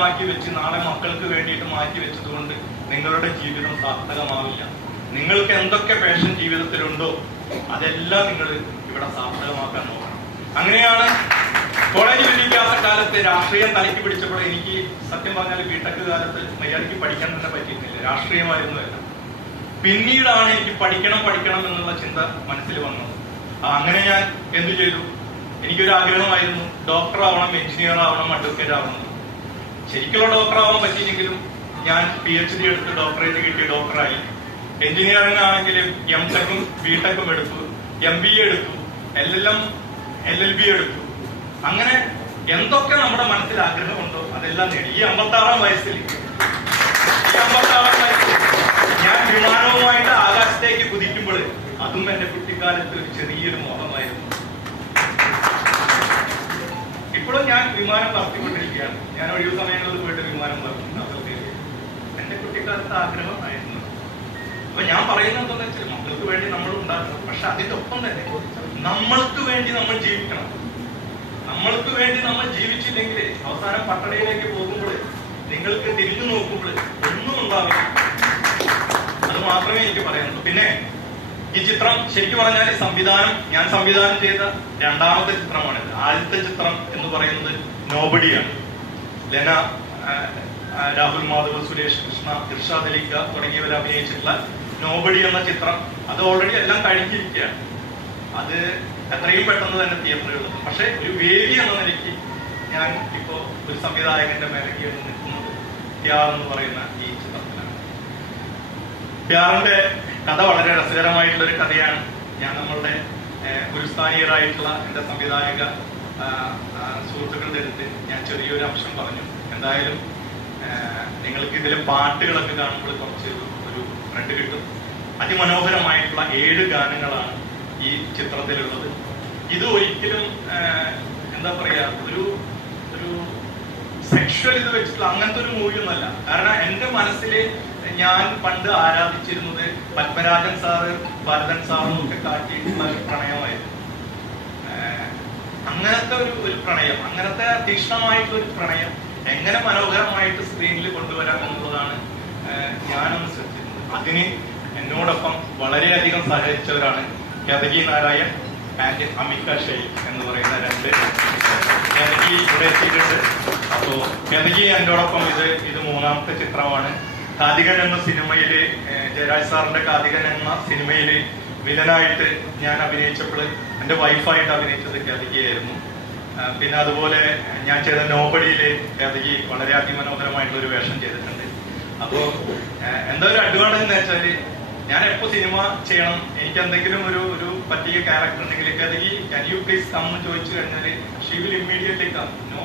മാറ്റി വെച്ച് നാളെ മക്കൾക്ക് വേണ്ടിയിട്ട് മാറ്റി വെച്ചതുകൊണ്ട് നിങ്ങളുടെ ജീവിതം സാർത്ഥകമാവില്ല. നിങ്ങൾക്ക് എന്തൊക്കെ പാഷൻ ജീവിതത്തിലുണ്ടോ അതെല്ലാം നിങ്ങൾ ഇവിടെ സാർത്ഥകമാക്കാൻ നോക്കണം. അങ്ങനെയാണ് കോളേജിൽ ഇരിക്കാത്ത കാലത്ത് രാഷ്ട്രീയം തലയ്ക്ക് പിടിച്ചപ്പോൾ എനിക്ക് സത്യം പറഞ്ഞാൽ ബിടെക് കാലത്ത് മര്യാദയ്ക്ക് പഠിക്കാൻ തന്നെ പറ്റിയിരുന്നില്ല. രാഷ്ട്രീയമായിരുന്നു എല്ലാം. പിന്നീടാണ് എനിക്ക് പഠിക്കണം എന്നുള്ള ചിന്ത മനസ്സിൽ വന്നത്. അങ്ങനെ ഞാൻ എന്തു ചെയ്തു? എനിക്കൊരു ആഗ്രഹമായിരുന്നു ഡോക്ടർ ആവണം, എഞ്ചിനീയർ ആവണം, അഡ്വക്കേറ്റ് ആവണം. ശരിക്കുള്ള ഡോക്ടർ ആവാൻ പറ്റിയില്ലെങ്കിലും ഞാൻ PhD എടുത്ത് ഡോക്ടറേറ്റ് കിട്ടിയ ഡോക്ടറായി. എഞ്ചിനീയറിംഗ് ആണെങ്കിലും M.Tech-ഉം B.Tech-ഉം എടുത്തു, MBA എടുത്തു, LLB എടുത്തു. അങ്ങനെ എന്തൊക്കെ നമ്മുടെ മനസ്സിൽ ആഗ്രഹമുണ്ടോ അതെല്ലാം നേടി. ഈ 56-ാം വയസ്സിൽ ഞാൻ വിമാനവുമായിട്ട് ആകാശത്തേക്ക് കുതിക്കുമ്പോൾ അതും എന്റെ കുട്ടിക്കാലത്ത് ഒരു ചെറിയൊരു മോഹമായിരുന്നു. ഇപ്പോഴും ഞാൻ വിമാനം പറത്തിക്കൊണ്ടിരിക്കുകയാണ്. ഞാൻ ഒഴിവ് സമയങ്ങളിൽ പോയിട്ട് വിമാനം പറത്തുന്നു. എന്റെ കുട്ടിക്കാലത്ത് ആഗ്രഹമായിരുന്നു. അപ്പൊ ഞാൻ പറയുന്നത് എന്താണെന്ന് വെച്ചാൽ മക്കൾക്ക് വേണ്ടി നമ്മൾ ഉണ്ടാക്കണം. പക്ഷെ അതിന്റെ ഒപ്പം തന്നെ നമ്മൾക്ക് വേണ്ടി നമ്മൾ ജീവിക്കണം. നമ്മൾക്ക് വേണ്ടി നമ്മൾ ജീവിച്ചില്ലെങ്കിൽ അവസാനം പട്ടണയിലേക്ക് പോകുമ്പോൾ നിങ്ങൾക്ക് തിരിഞ്ഞു നോക്കുമ്പോൾ ഒന്നും ഉണ്ടാവില്ല. അത് മാത്രമേ എനിക്ക് പറയാനുള്ളൂ. പിന്നെ ഈ ചിത്രം ശരിക്കും പറഞ്ഞാൽ ഞാൻ സംവിധാനം ചെയ്ത രണ്ടാമത്തെ ചിത്രമാണിത്. ആദ്യത്തെ ചിത്രം എന്ന് പറയുന്നത് നോബഡിയാണ്. ലെന, രാഹുൽ മാധവ്, സുരേഷ് കൃഷ്ണ, ഇർഷാദ് അലിക്ക തുടങ്ങിയവർ അഭിനയിച്ചിട്ടുള്ള നോബഡി എന്ന ചിത്രം അത് ഓൾറെഡി എല്ലാം കഴിഞ്ഞിരിക്കുകയാണ്. അത് എത്രയും പെട്ടെന്ന് തന്നെ തിയേറ്ററുകളിൽ. പക്ഷെ ഒരു വേദി എന്ന നിലയ്ക്ക് ഞാൻ ഇപ്പോ ഒരു സംവിധായകന്റെ മേലേക്ക് നിൽക്കുന്നത് പ്യാർ എന്ന് പറയുന്ന ഈ ചിത്രത്തിലാണ്. പ്യാറിന്റെ കഥ വളരെ രസകരമായിട്ടുള്ള ഒരു കഥയാണ്. ഞാൻ നമ്മളുടെ ഗുരുസ്ഥാനീയരായിട്ടുള്ള എന്റെ സംവിധായക സുഹൃത്തുക്കളുടെ അടുത്ത് ഞാൻ ചെറിയൊരു അംശം പറഞ്ഞു. എന്തായാലും നിങ്ങൾക്ക് ഇതിലെ പാട്ടുകളൊക്കെ കാണുമ്പോൾ കുറച്ച് ഒരു ഫ്രണ്ട് കിട്ടും. അതിമനോഹരമായിട്ടുള്ള 7 ഗാനങ്ങളാണ് ഈ ചിത്രത്തിലുള്ളത്. ഇത് ഒരിക്കലും എന്താ പറയാ ഒരു സെക്ഷൽ ഇത് വെച്ചിട്ടുള്ള അങ്ങനത്തെ ഒരു മൂവി ഒന്നല്ല. കാരണം എന്റെ മനസ്സിൽ ഞാൻ പണ്ട് ആരാധിച്ചിരുന്നത് പത്മരാജൻ സാറ്, ഭരതൻ സാറും ഒക്കെ കാട്ടിയിട്ടുള്ള ഒരു പ്രണയമായിരുന്നു. അങ്ങനത്തെ ഒരു പ്രണയം, അങ്ങനത്തെ തീക്ഷ്ണമായിട്ടുള്ള ഒരു പ്രണയം എങ്ങനെ മനോഹരമായിട്ട് സ്ക്രീനിൽ കൊണ്ടുവരാം എന്നുള്ളതാണ് ഞാനൊന്ന് ശ്രദ്ധിച്ചിരുന്നത്. അതിന് എന്നോടൊപ്പം വളരെയധികം സഹകരിച്ചവരാണ് കെതകി നാരായൺ ആൻഡ് അമിക ഷെയ്ഖ് എന്ന് പറയുന്ന 2 കെതകി ഇവിടെ എത്തിയിട്ടുണ്ട്. അപ്പോ കെതകി എന്നോടൊപ്പം ഇത് 3ാമത്തെ ചിത്രമാണ്. കാതികൻ എന്ന സിനിമയില് ജയരാജ് സാറിന്റെ കാതികൻ എന്ന സിനിമയില് വില്ലനായിട്ട് ഞാൻ അഭിനയിച്ചപ്പോൾ എന്റെ വൈഫായിട്ട് അഭിനയിച്ചത് കെതകിയായിരുന്നു. പിന്നെ അതുപോലെ ഞാൻ ചെയ്ത നോബഡിയില് കെതകി വളരെ അതിമനോഹരമായിട്ടുള്ള ഒരു വേഷം ചെയ്തിട്ടുണ്ട്. അപ്പോ എന്താ ഒരു അഡ്വാൻറ്റേജ് എന്ന് വെച്ചാല് ഞാൻ എപ്പോ സിനിമ ചെയ്യണം, എനിക്ക് എന്തെങ്കിലും ഒരു പറ്റിയ ക്യാരക്ടർ ഉണ്ടെങ്കിൽ Ketaki can you please come എന്ന് ചോദിച്ചു കഴിഞ്ഞാല് she will immediately come. No